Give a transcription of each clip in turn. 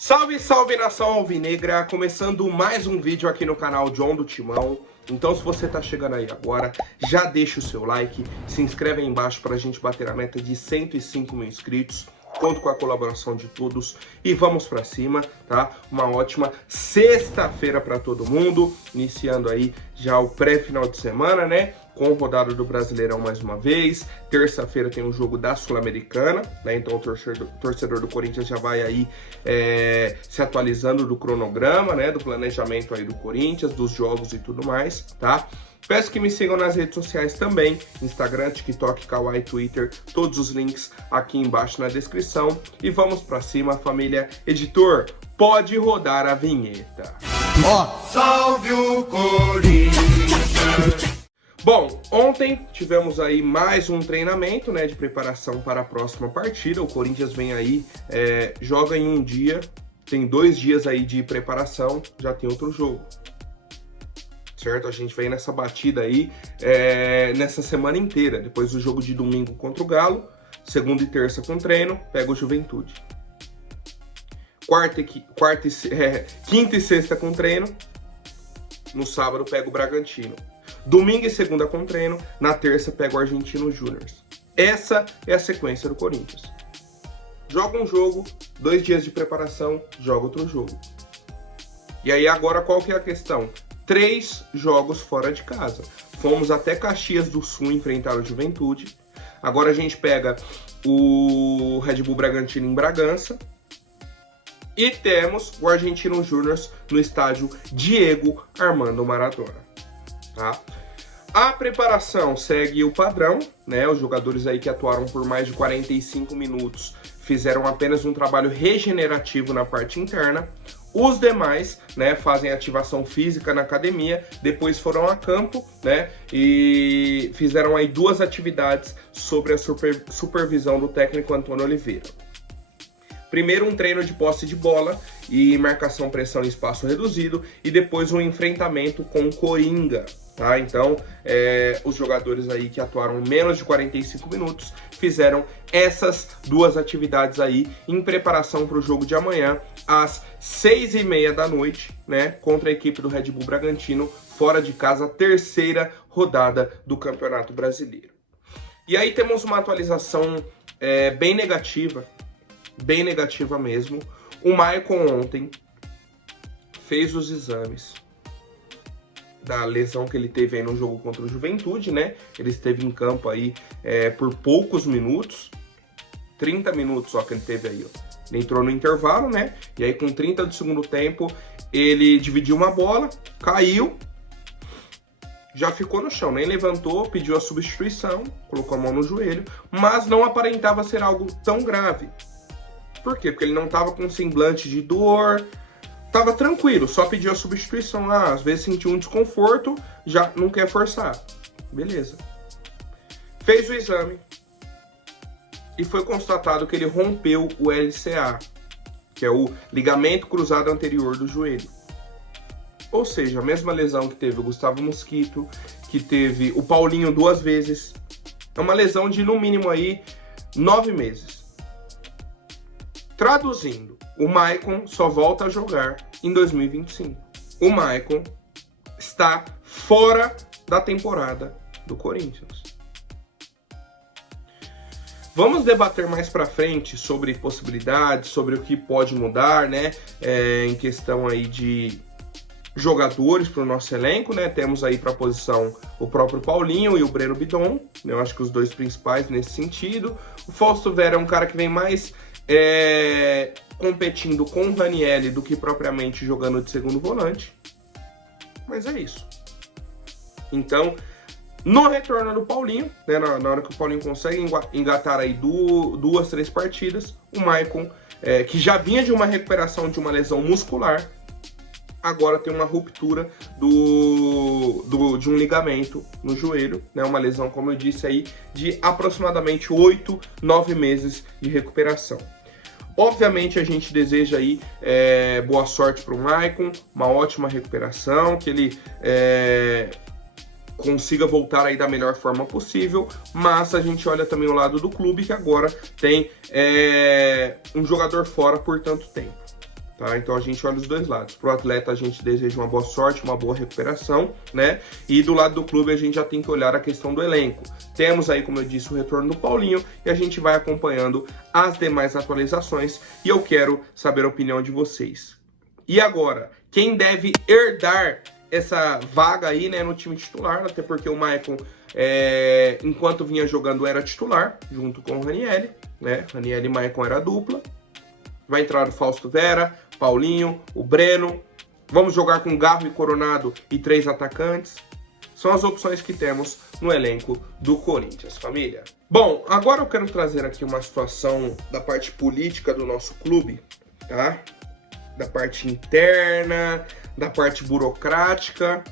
Salve, salve nação alvinegra, começando mais um vídeo aqui no canal John do Timão. Então se você tá chegando aí agora, já deixa o seu like, se inscreve aí embaixo pra gente bater a meta de 105 mil inscritos. Conto com a colaboração de todos e vamos pra cima, tá? Uma ótima sexta-feira pra todo mundo, iniciando aí já o pré-final de semana, né? Com rodada do Brasileirão mais uma vez. Terça-feira tem o jogo da Sul-Americana, né? Então o torcedor do Corinthians já vai aí se atualizando do cronograma, né? Do planejamento aí do Corinthians, dos jogos e tudo mais, tá? Peço que me sigam nas redes sociais também, Instagram, TikTok, Kawaii, Twitter, todos os links aqui embaixo na descrição. E vamos pra cima, família. Editor, pode rodar a vinheta. Salve o Corinthians! Bom, ontem tivemos aí mais um treinamento, né, de preparação para a próxima partida. O Corinthians vem aí, joga em um dia, tem 2 dias aí de preparação, já tem outro jogo. Certo? A gente vem nessa batida aí, nessa semana inteira. Depois do jogo de domingo contra o Galo, segunda e terça com treino, pega o Juventude. Quinta e sexta com treino, no sábado pega o Bragantino. Domingo e segunda com treino, na terça pega o Argentino Júnior. Essa é a sequência do Corinthians. Joga um jogo, 2 dias de preparação, joga outro jogo. E aí agora qual que é a questão? 3 jogos fora de casa. Fomos até Caxias do Sul enfrentar o Juventude. Agora a gente pega o Red Bull Bragantino em Bragança. E temos o Argentino Júnior no estádio Diego Armando Maradona. Tá? A preparação segue o padrão, né? Os jogadores aí que atuaram por mais de 45 minutos fizeram apenas um trabalho regenerativo na parte interna. Os demais, né, fazem ativação física na academia, depois foram a campo, né, e fizeram aí 2 atividades sobre a supervisão do técnico Antônio Oliveira. Primeiro um treino de posse de bola e marcação-pressão em espaço reduzido, e depois um enfrentamento com o Coringa, tá? Então, os jogadores aí que atuaram menos de 45 minutos fizeram essas 2 atividades aí em preparação para o jogo de amanhã, às 6h30 da noite, né, contra a equipe do Red Bull Bragantino, fora de casa, a 3ª rodada do Campeonato Brasileiro. E aí temos uma atualização bem negativa mesmo. O Maicon ontem fez os exames da lesão que ele teve aí no jogo contra o Juventude, né? Ele esteve em campo aí por poucos minutos, 30 minutos só que ele teve aí, ó. Ele entrou no intervalo, né? E aí com 30 do segundo tempo, ele dividiu uma bola, caiu, já ficou no chão, nem levantou, pediu a substituição, colocou a mão no joelho, mas não aparentava ser algo tão grave. Por quê? Porque ele não estava com semblante de dor, estava tranquilo, só pediu a substituição. Às vezes sentiu um desconforto, já não quer forçar. Beleza. Fez o exame e foi constatado que ele rompeu o LCA, que é o ligamento cruzado anterior do joelho. Ou seja, a mesma lesão que teve o Gustavo Mosquito, que teve o Paulinho 2 vezes. É uma lesão de, no mínimo, aí 9 meses. Traduzindo, o Maicon só volta a jogar em 2025. O Maicon está fora da temporada do Corinthians. Vamos debater mais pra frente sobre possibilidades, sobre o que pode mudar, né? Em questão aí de jogadores para o nosso elenco, né? Temos aí para a posição o próprio Paulinho e o Breno Bidon, né? Eu acho que os 2 principais nesse sentido. O Fausto Vera é um cara que vem mais competindo com o Ranieri do que propriamente jogando de segundo volante. Mas é isso. Então, no retorno do Paulinho, né, na hora que o Paulinho consegue engatar aí 2, 3 partidas, o Maicon, que já vinha de uma recuperação de uma lesão muscular, agora tem uma ruptura de um ligamento no joelho, né, uma lesão, como eu disse aí, de aproximadamente 8, 9 meses de recuperação. Obviamente a gente deseja aí boa sorte para o Maicon, uma ótima recuperação, que ele consiga voltar aí da melhor forma possível, mas a gente olha também o lado do clube, que agora tem um jogador fora por tanto tempo. Tá? Então a gente olha os dois lados. Pro atleta a gente deseja uma boa sorte, uma boa recuperação, né? E do lado do clube a gente já tem que olhar a questão do elenco. Temos aí, como eu disse, o retorno do Paulinho e a gente vai acompanhando as demais atualizações e eu quero saber a opinião de vocês. E agora, quem deve herdar essa vaga aí, né, no time titular? Até porque o Maicon, enquanto vinha jogando, era titular, junto com o Ranieri, né? Ranieri e Maicon era a dupla. Vai entrar o Fausto Vera, Paulinho, o Breno. Vamos jogar com Garro e Coronado e 3 atacantes. São as opções que temos no elenco do Corinthians, família. Bom, agora eu quero trazer aqui uma situação da parte política do nosso clube, tá? Da parte interna, da parte burocrática.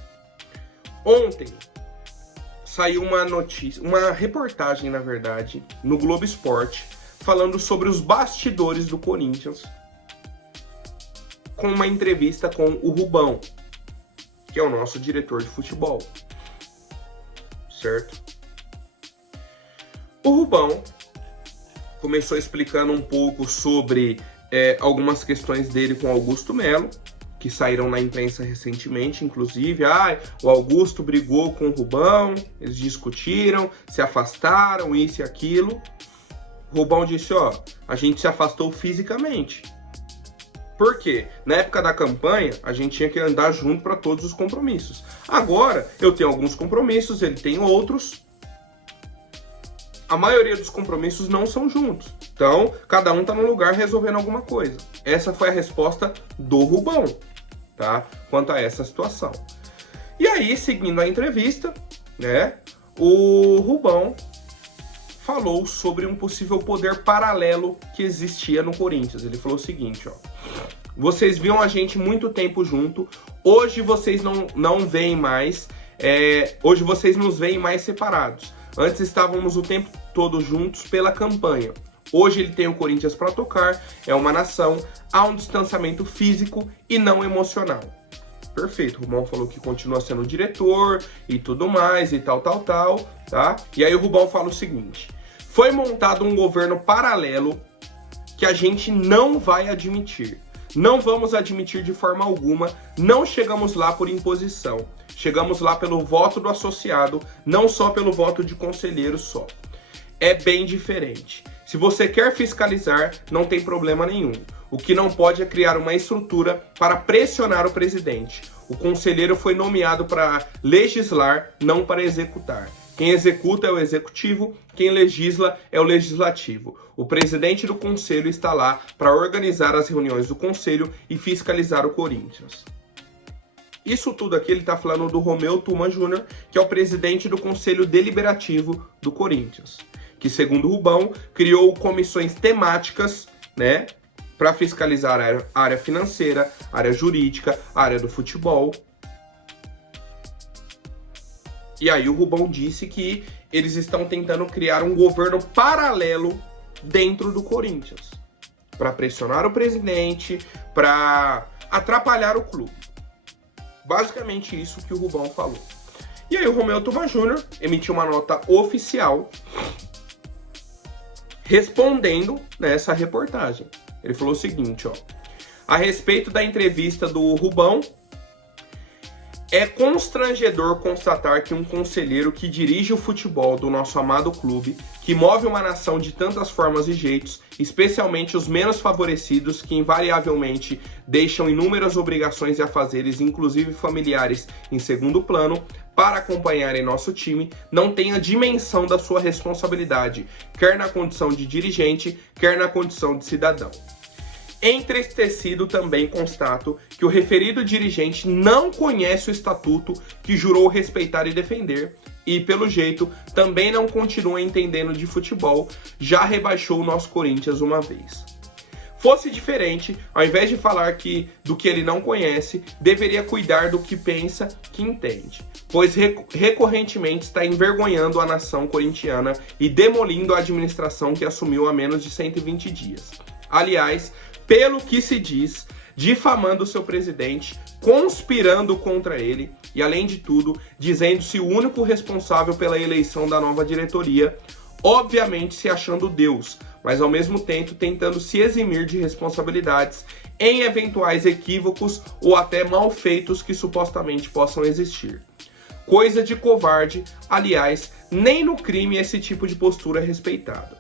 Ontem saiu uma notícia, uma reportagem, na verdade, no Globo Esporte, falando sobre os bastidores do Corinthians, com uma entrevista com o Rubão, que é o nosso diretor de futebol, certo? O Rubão começou explicando um pouco sobre algumas questões dele com Augusto Melo, que saíram na imprensa recentemente, inclusive. O Augusto brigou com o Rubão, eles discutiram, se afastaram, isso e aquilo. O Rubão disse, a gente se afastou fisicamente. Por quê? Na época da campanha, a gente tinha que andar junto para todos os compromissos. Agora, eu tenho alguns compromissos, ele tem outros. A maioria dos compromissos não são juntos. Então, cada um tá num lugar resolvendo alguma coisa. Essa foi a resposta do Rubão, tá? Quanto a essa situação. E aí, seguindo a entrevista, né? O Rubão falou sobre um possível poder paralelo que existia no Corinthians. Ele falou o seguinte, vocês viam a gente muito tempo junto, hoje vocês não veem mais, hoje vocês nos veem mais separados. Antes estávamos o tempo todo juntos pela campanha. Hoje ele tem o Corinthians para tocar, é uma nação, há um distanciamento físico e não emocional. Perfeito, o Rubão falou que continua sendo diretor e tudo mais e tal, tá? E aí o Rubão fala o seguinte, foi montado um governo paralelo que a gente não vai admitir. Não vamos admitir de forma alguma, não chegamos lá por imposição. Chegamos lá pelo voto do associado, não só pelo voto de conselheiro só. É bem diferente. Se você quer fiscalizar, não tem problema nenhum. O que não pode é criar uma estrutura para pressionar o presidente. O conselheiro foi nomeado para legislar, não para executar. Quem executa é o executivo, quem legisla é o legislativo. O presidente do conselho está lá para organizar as reuniões do conselho e fiscalizar o Corinthians. Isso tudo aqui ele está falando do Romeu Tuma Júnior, que é o presidente do Conselho Deliberativo do Corinthians, que, segundo o Rubão, criou comissões temáticas, né, para fiscalizar a área financeira, a área jurídica, a área do futebol. E aí o Rubão disse que eles estão tentando criar um governo paralelo dentro do Corinthians, para pressionar o presidente, para atrapalhar o clube. Basicamente isso que o Rubão falou. E aí o Romeu Tuma Júnior emitiu uma nota oficial respondendo nessa reportagem. Ele falou o seguinte, a respeito da entrevista do Rubão, é constrangedor constatar que um conselheiro que dirige o futebol do nosso amado clube, que move uma nação de tantas formas e jeitos, especialmente os menos favorecidos, que invariavelmente deixam inúmeras obrigações e afazeres, inclusive familiares, em segundo plano, para acompanharem nosso time, não tem a dimensão da sua responsabilidade, quer na condição de dirigente, quer na condição de cidadão. Entristecido também constato que o referido dirigente não conhece o estatuto que jurou respeitar e defender e, pelo jeito, também não continua entendendo de futebol, já rebaixou o nosso Corinthians uma vez. Fosse diferente, ao invés de falar do que ele não conhece, deveria cuidar do que pensa, que entende, pois recorrentemente está envergonhando a nação corintiana e demolindo a administração que assumiu há menos de 120 dias. Aliás, pelo que se diz, difamando seu presidente, conspirando contra ele e, além de tudo, dizendo-se o único responsável pela eleição da nova diretoria, obviamente se achando Deus, mas ao mesmo tempo tentando se eximir de responsabilidades em eventuais equívocos ou até malfeitos que supostamente possam existir. Coisa de covarde, aliás, nem no crime esse tipo de postura é respeitado.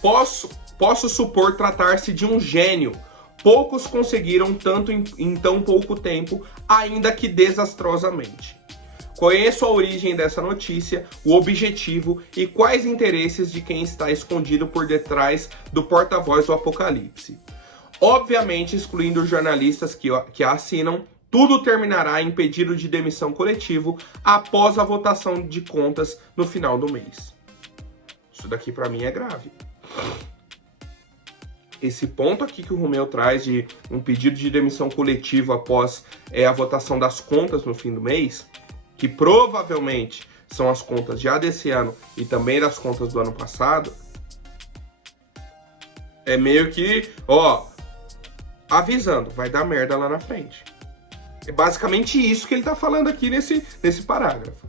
Posso supor tratar-se de um gênio. Poucos conseguiram tanto em tão pouco tempo, ainda que desastrosamente. Conheço a origem dessa notícia, o objetivo e quais interesses de quem está escondido por detrás do porta-voz do Apocalipse. Obviamente, excluindo os jornalistas que a assinam, tudo terminará em pedido de demissão coletivo após a votação de contas no final do mês. Isso daqui para mim é grave. Esse ponto aqui que o Romeu traz de um pedido de demissão coletivo após a votação das contas no fim do mês, que provavelmente são as contas já desse ano e também das contas do ano passado, é meio que, avisando, vai dar merda lá na frente. É basicamente isso que ele está falando aqui nesse parágrafo.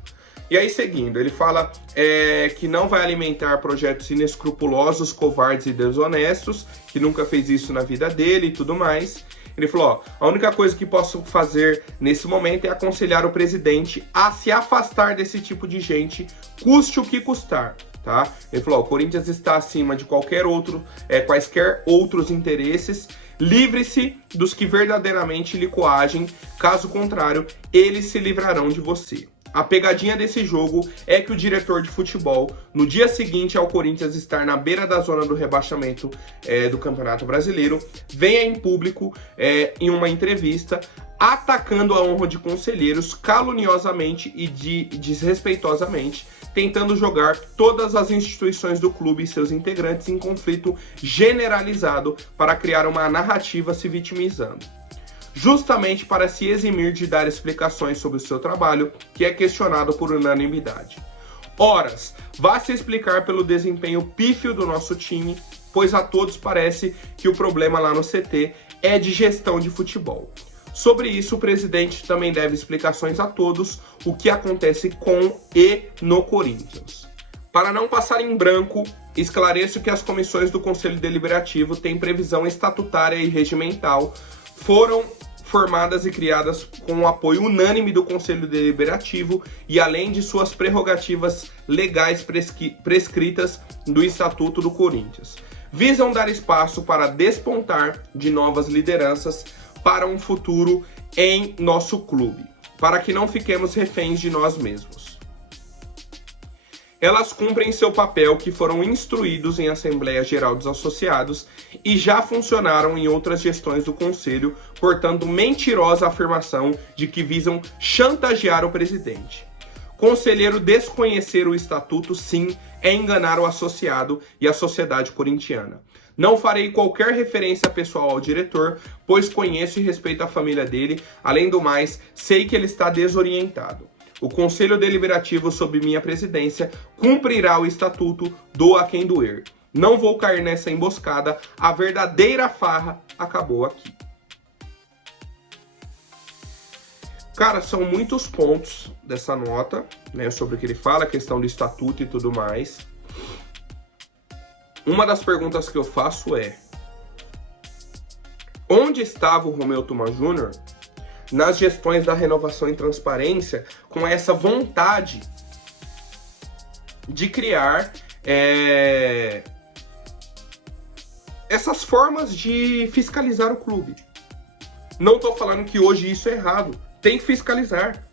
E aí, seguindo, ele fala que não vai alimentar projetos inescrupulosos, covardes e desonestos, que nunca fez isso na vida dele e tudo mais. Ele falou, a única coisa que posso fazer nesse momento é aconselhar o presidente a se afastar desse tipo de gente, custe o que custar, tá? Ele falou, o Corinthians está acima de quaisquer outros interesses, livre-se dos que verdadeiramente lhe coagem, caso contrário, eles se livrarão de você. A pegadinha desse jogo é que o diretor de futebol, no dia seguinte ao Corinthians estar na beira da zona do rebaixamento do Campeonato Brasileiro, venha em público em uma entrevista atacando a honra de conselheiros caluniosamente e desrespeitosamente, tentando jogar todas as instituições do clube e seus integrantes em conflito generalizado para criar uma narrativa se vitimizando. Justamente para se eximir de dar explicações sobre o seu trabalho, que é questionado por unanimidade. Horas, vá se explicar pelo desempenho pífio do nosso time, pois a todos parece que o problema lá no CT é de gestão de futebol. Sobre isso, o presidente também deve explicações a todos o que acontece com e no Corinthians. Para não passar em branco, esclareço que as comissões do Conselho Deliberativo têm previsão estatutária e regimental, foram formadas e criadas com o apoio unânime do Conselho Deliberativo e além de suas prerrogativas legais prescritas do Estatuto do Corinthians. Visam dar espaço para despontar de novas lideranças para um futuro em nosso clube, para que não fiquemos reféns de nós mesmos. Elas cumprem seu papel que foram instruídos em Assembleia Geral dos Associados e já funcionaram em outras gestões do Conselho, portanto, mentirosa afirmação de que visam chantagear o presidente. Conselheiro desconhecer o estatuto, sim, é enganar o associado e a sociedade corintiana. Não farei qualquer referência pessoal ao diretor, pois conheço e respeito a família dele, além do mais, sei que ele está desorientado. O Conselho Deliberativo, sob minha presidência, cumprirá o estatuto, doa quem doer. Não vou cair nessa emboscada, a verdadeira farra acabou aqui. Cara, são muitos pontos dessa nota, né, sobre o que ele fala, a questão do estatuto e tudo mais. Uma das perguntas que eu faço é: onde estava o Romeu Tuma Júnior nas gestões da renovação e transparência, com essa vontade de criar essas formas de fiscalizar o clube? Não estou falando que hoje isso é errado, tem que fiscalizar.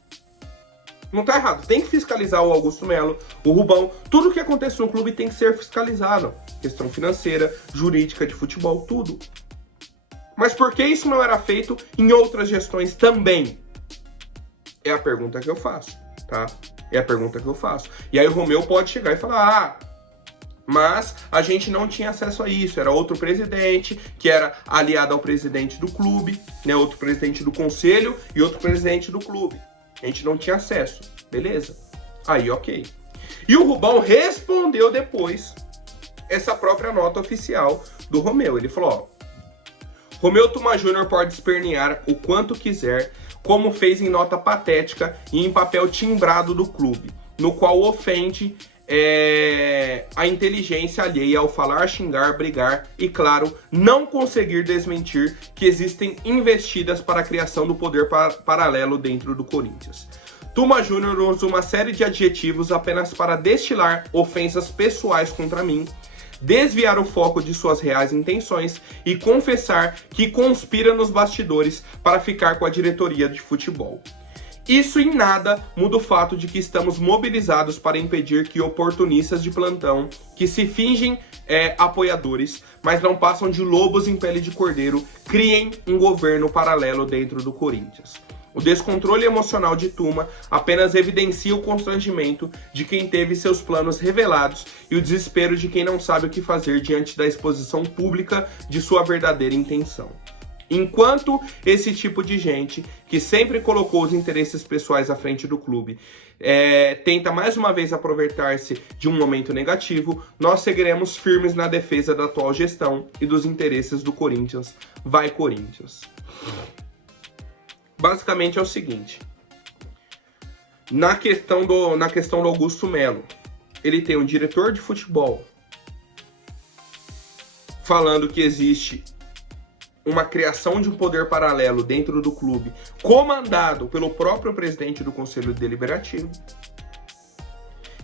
Não está errado, tem que fiscalizar o Augusto Melo, o Rubão, tudo que acontece no clube tem que ser fiscalizado. Questão financeira, jurídica, de futebol, tudo. Mas por que isso não era feito em outras gestões também? É a pergunta que eu faço, tá? É a pergunta que eu faço. E aí o Romeu pode chegar e falar, mas a gente não tinha acesso a isso, era outro presidente, que era aliado ao presidente do clube, né? Outro presidente do conselho e outro presidente do clube. A gente não tinha acesso, beleza? Aí, ok. E o Rubão respondeu depois essa própria nota oficial do Romeu. Ele falou, Romeu Tuma Júnior pode espernear o quanto quiser, como fez em nota patética e em papel timbrado do clube, no qual ofende a inteligência alheia ao falar, xingar, brigar e, claro, não conseguir desmentir que existem investidas para a criação do poder paralelo dentro do Corinthians. Tuma Júnior usa uma série de adjetivos apenas para destilar ofensas pessoais contra mim, desviar o foco de suas reais intenções e confessar que conspira nos bastidores para ficar com a diretoria de futebol. Isso em nada muda o fato de que estamos mobilizados para impedir que oportunistas de plantão, que se fingem apoiadores, mas não passam de lobos em pele de cordeiro, criem um governo paralelo dentro do Corinthians. O descontrole emocional de Tuma apenas evidencia o constrangimento de quem teve seus planos revelados e o desespero de quem não sabe o que fazer diante da exposição pública de sua verdadeira intenção. Enquanto esse tipo de gente, que sempre colocou os interesses pessoais à frente do clube, tenta mais uma vez aproveitar-se de um momento negativo, nós seguiremos firmes na defesa da atual gestão e dos interesses do Corinthians. Vai, Corinthians! Basicamente é o seguinte, na questão do Augusto Melo, ele tem um diretor de futebol falando que existe uma criação de um poder paralelo dentro do clube, comandado pelo próprio presidente do Conselho Deliberativo.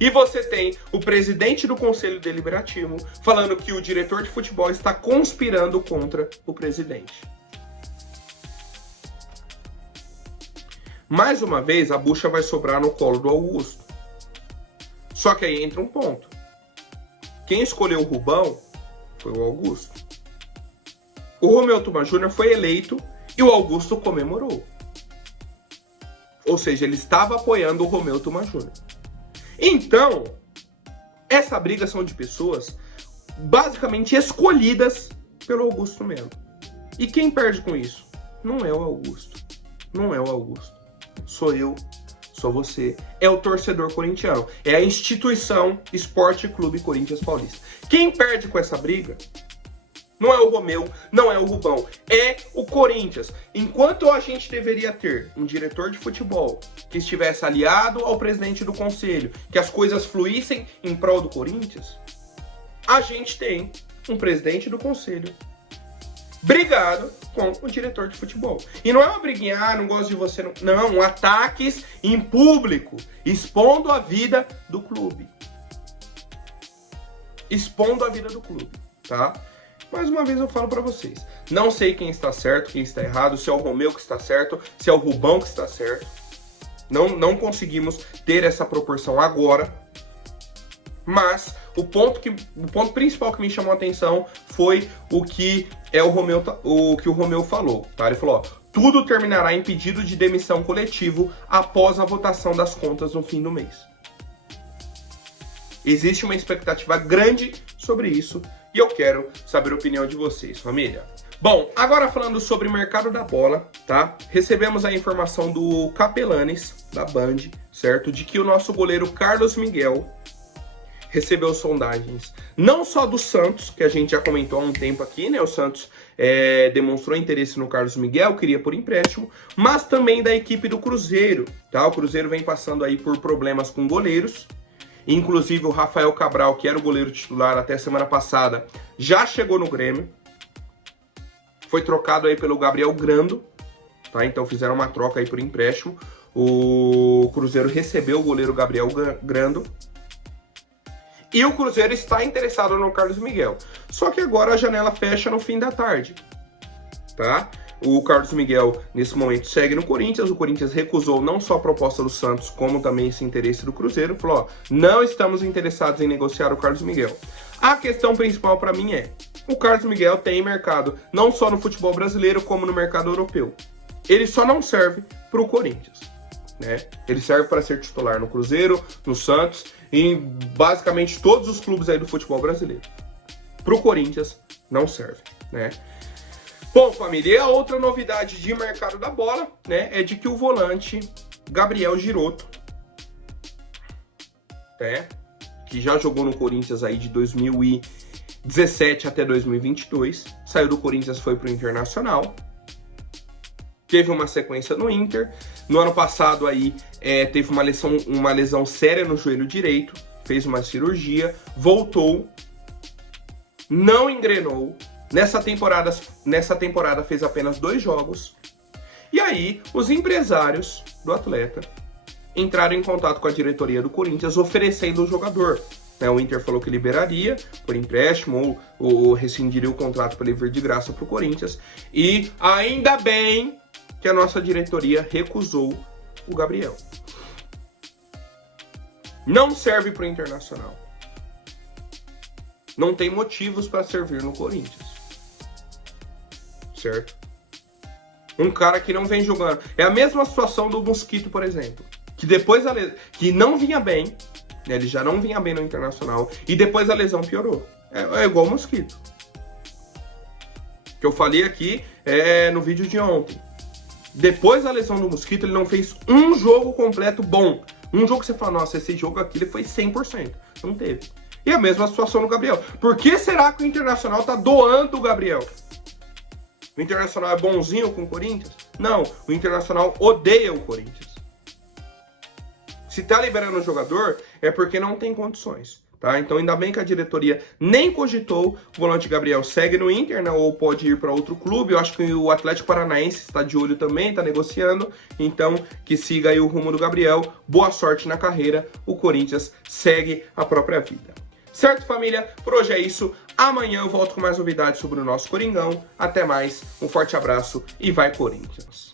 E você tem o presidente do Conselho Deliberativo falando que o diretor de futebol está conspirando contra o presidente. Mais uma vez, a bucha vai sobrar no colo do Augusto. Só que aí entra um ponto. Quem escolheu o Rubão foi o Augusto. O Romeu Tuma Júnior foi eleito e o Augusto comemorou. Ou seja, ele estava apoiando o Romeu Tuma Júnior. Então, essa briga são de pessoas basicamente escolhidas pelo Augusto Melo. E quem perde com isso? Não é o Augusto. Não é o Augusto. Sou eu, sou você, é o torcedor corintiano, é a instituição Esporte Clube Corinthians Paulista. Quem perde com essa briga não é o Romeu, não é o Rubão, é o Corinthians. Enquanto a gente deveria ter um diretor de futebol que estivesse aliado ao presidente do conselho, que as coisas fluíssem em prol do Corinthians, a gente tem um presidente do conselho brigado com o diretor de futebol. E não é uma briguinha, não gosto de você, não, ataques em público, expondo a vida do clube. Expondo a vida do clube, tá? Mais uma vez eu falo pra vocês, não sei quem está certo, quem está errado, se é o Romeu que está certo, se é o Rubão que está certo. Não conseguimos ter essa proporção agora, mas o ponto principal que me chamou a atenção foi o que o Romeu falou, tá? Ele falou, ó, tudo terminará em pedido de demissão coletivo após a votação das contas no fim do mês. Existe uma expectativa grande sobre isso e eu quero saber a opinião de vocês, família. Bom, agora falando sobre o mercado da bola, tá? Recebemos a informação do Capelanes, da Band, certo? De que o nosso goleiro Carlos Miguel recebeu sondagens, não só do Santos, que a gente já comentou há um tempo aqui, né? O Santos demonstrou interesse no Carlos Miguel, queria por empréstimo, mas também da equipe do Cruzeiro, tá? O Cruzeiro vem passando aí por problemas com goleiros, inclusive o Rafael Cabral, que era o goleiro titular até semana passada, já chegou no Grêmio, foi trocado aí pelo Gabriel Grando, tá? Então fizeram uma troca aí por empréstimo, o Cruzeiro recebeu o goleiro Gabriel Grando, e o Cruzeiro está interessado no Carlos Miguel. Só que agora a janela fecha no fim da tarde, tá? O Carlos Miguel, nesse momento, segue no Corinthians. O Corinthians recusou não só a proposta do Santos, como também esse interesse do Cruzeiro. Falou, ó, não estamos interessados em negociar o Carlos Miguel. A questão principal para mim é, o Carlos Miguel tem mercado não só no futebol brasileiro, como no mercado europeu. Ele só não serve para o Corinthians, né? Ele serve para ser titular no Cruzeiro, no Santos, em basicamente todos os clubes aí do futebol brasileiro. Pro Corinthians não serve, né? Bom, família, e a outra novidade de mercado da bola, né, é de que o volante Gabriel Giroto, né, que já jogou no Corinthians aí de 2017 até 2022, saiu do Corinthians, foi pro Internacional, teve uma sequência no Inter. No ano passado aí teve uma lesão séria no joelho direito, fez uma cirurgia, voltou, não engrenou. Nessa temporada fez apenas 2 jogos. E aí, os empresários do atleta entraram em contato com a diretoria do Corinthians oferecendo o jogador. O Inter falou que liberaria por empréstimo ou rescindiria o contrato para ele vir de graça para o Corinthians. E ainda bem que a nossa diretoria recusou o Gabriel. Não serve para o Internacional. Não tem motivos para servir no Corinthians. Certo? Um cara que não vem jogando. É a mesma situação do Mosquito, por exemplo. Que depois que não vinha bem, né, ele já não vinha bem no Internacional, e depois a lesão piorou. É igual o Mosquito. Que eu falei aqui no vídeo de ontem. Depois da lesão do Mosquito, ele não fez um jogo completo bom. Um jogo que você fala, nossa, esse jogo aqui ele foi 100%. Não teve. E a mesma situação no Gabriel. Por que será que o Internacional tá doando o Gabriel? O Internacional é bonzinho com o Corinthians? Não, o Internacional odeia o Corinthians. Se tá liberando o jogador, é porque não tem condições, tá? Então ainda bem que a diretoria nem cogitou. O volante Gabriel segue no Inter, né? Ou pode ir para outro clube. Eu acho que o Atlético Paranaense está de olho também, está negociando. Então que siga aí o rumo do Gabriel. Boa sorte na carreira. O Corinthians segue a própria vida. Certo, família? Por hoje é isso. Amanhã eu volto com mais novidades sobre o nosso Coringão. Até mais, um forte abraço e vai Corinthians!